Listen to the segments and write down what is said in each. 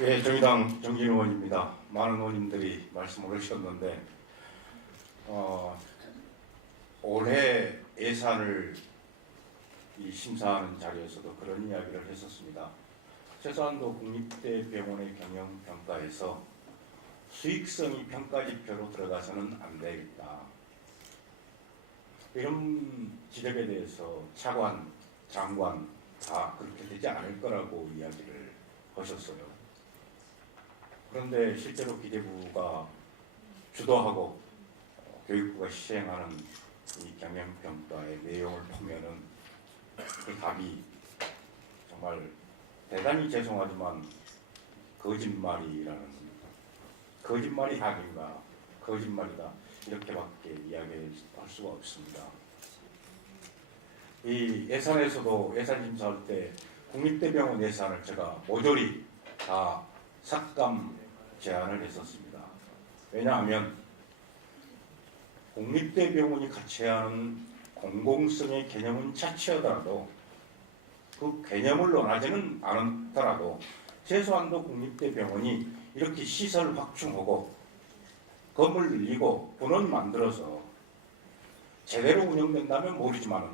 예, 정의당 정진 의원입니다. 많은 의원님들이 말씀을 하셨는데 어, 올해 예산을 이 심사하는 자리에서도 그런 이야기를 했었습니다. 최소한도 국립대 병원의 경영 평가에서 수익성이 평가 지표로 들어가서는 안 되겠다. 이런 지적에 대해서 차관, 장관 다 그렇게 되지 않을 거라고 이야기를 하셨어요. 그런데 실제로 기재부가 주도하고 어, 교육부가 시행하는 이 경영평가의 내용을 보면은 그 답이 정말 대단히 죄송하지만 거짓말이라는 거짓말이 답인가? 거짓말이다. 이렇게밖에 이야기할 수가 없습니다. 이 예산에서도 예산 심사할 때 국립대병원 예산을 제가 모조리 다 삭감 제안을 했었습니다. 왜냐하면 국립대 병원이 같이 하는 공공성의 개념은 차치하더라도 그 개념을 논하지는 않더라도 최소한도 국립대 병원이 이렇게 시설 확충하고 건물 늘리고 본원 만들어서 제대로 운영된다면 모르지만은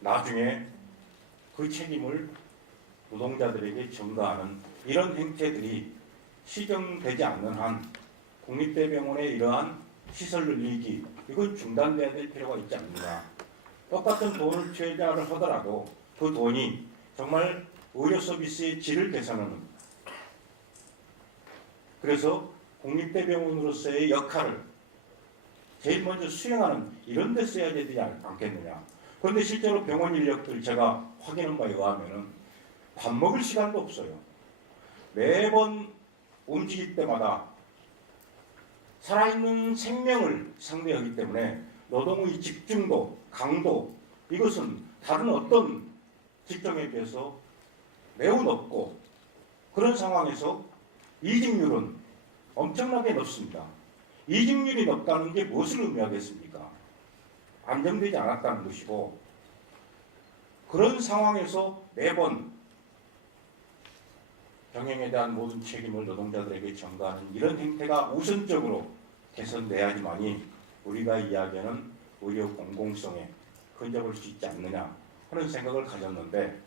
나중에 그 책임을 노동자들에게 전가하는 이런 행태들이 시정되지 않는 한 국립대병원의 이러한 시설 늘리기 이건 중단돼야 될 필요가 있지 않느냐. 똑같은 돈을 투자를 하더라도 그 돈이 정말 의료 서비스의 질을 개선하는 그래서 국립대병원으로서의 역할을 제일 먼저 수행하는 이런 데 써야 되지 않겠느냐. 그런데 실제로 병원 인력들 제가 확인한 바에 의하면은 밥 먹을 시간도 없어요. 매번 움직일 때마다 살아있는 생명을 상대하기 때문에 노동의 집중도, 강도 이것은 다른 어떤 직종에 비해서 매우 높고 그런 상황에서 이직률은 엄청나게 높습니다. 이직률이 높다는 게 무엇을 의미하겠습니까? 안정되지 않았다는 것이고 그런 상황에서 매번 병행에 대한 모든 책임을 노동자들에게 전가하는 이런 행태가 우선적으로 개선돼야지만이 우리가 이야기하는 의료 공공성에 흔적을 수 있지 않느냐 하는 생각을 가졌는데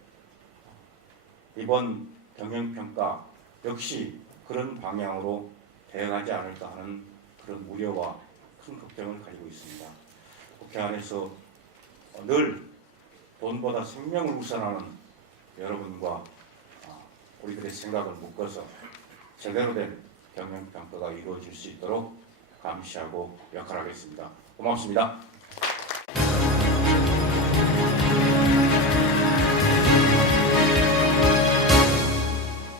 이번 경영평가 역시 그런 방향으로 대응하지 않을까 하는 그런 우려와 큰 걱정을 가지고 있습니다. 국회 안에서 늘 돈보다 생명을 우선하는 여러분과 아, 우리들의 생각을 묶어서 제대로 된 경영 평가가 이루어질 수 있도록 감시하고 역할하겠습니다. 고맙습니다.